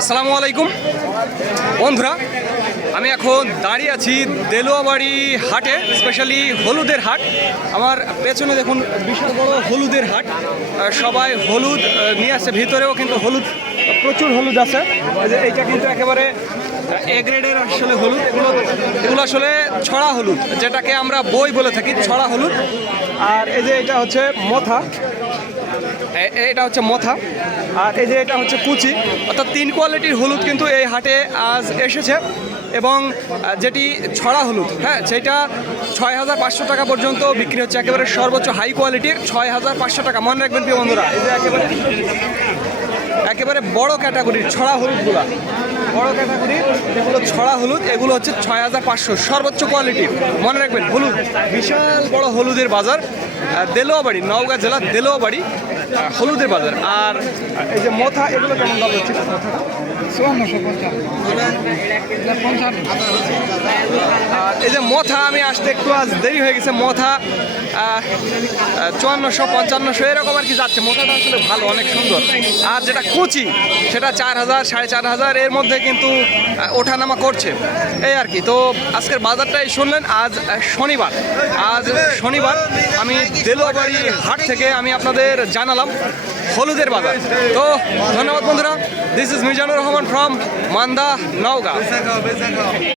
আসসালামু আলাইকুম বন্ধুরা, আমি এখন দাঁড়িয়ে আছি দেলোয়াবাড়ি হাটে, স্পেশালি হলুদের হাট। আমার পেছনে দেখুন বিশাল বড় হলুদের হাট। সবাই হলুদ নিয়ে আসছে, ভিতরেও কিন্তু হলুদ, প্রচুর হলুদ আছে। এইটা কিন্তু একেবারে এ গ্রেডের আসলে হলুদ। এগুলো আসলে ছড়া হলুদ, যেটাকে আমরা বই বলে থাকি, ছড়া হলুদ। আর এই যে এটা হচ্ছে মথা, এটা হচ্ছে মথা। আর এই যে এটা হচ্ছে কুচি, অর্থাৎ 3 কোয়ালিটির হলুদ কিন্তু এই হাটে আজ এসেছে। এবং যেটি ছড়া হলুদ, হ্যাঁ, সেটা 6,500 টাকা পর্যন্ত বিক্রি হচ্ছে। একেবারে সর্বোচ্চ হাই কোয়ালিটির 6,500 টাকা। মনে রাখবেন প্রিয় বন্ধুরা, এই যে একেবারে বড় ক্যাটাগরির ছড়া হলুদগুলা, বড় ক্যাটাগরির যেগুলো ছড়া হলুদ, এগুলো হচ্ছে 6,500 সর্বোচ্চ কোয়ালিটির। মনে রাখবেন, হলুদ, বিশাল বড় হলুদের বাজার দেলোয়াবাড়ি, নওগাঁ জেলা দেলোয়াবাড়ি হলুদের বাজার। আর এই যে মথা, এগুলো কেমন দাম হচ্ছে? এই যে মথা, আমি আসতে একটু আজ দেরি হয়ে গেছে। মথা 5400, 5500 এরকম আর কি যাচ্ছে। মথাটা আসলে ভালো, অনেক সুন্দর। আর যেটা কুচি, সেটা 4,000, 4,500 এর মধ্যে কিন্তু ওঠানামা করছে, এই আর কি। তো আজকের বাজারটাই শুনলেন। আজ শনিবার আমি দেলোয়াবাড়ি হাট থেকে আমি আপনাদের জানালাম হলুদের বাজার। তো ধন্যবাদ বন্ধুরা। This is Mizanur Rahman from Manda, Naogaon.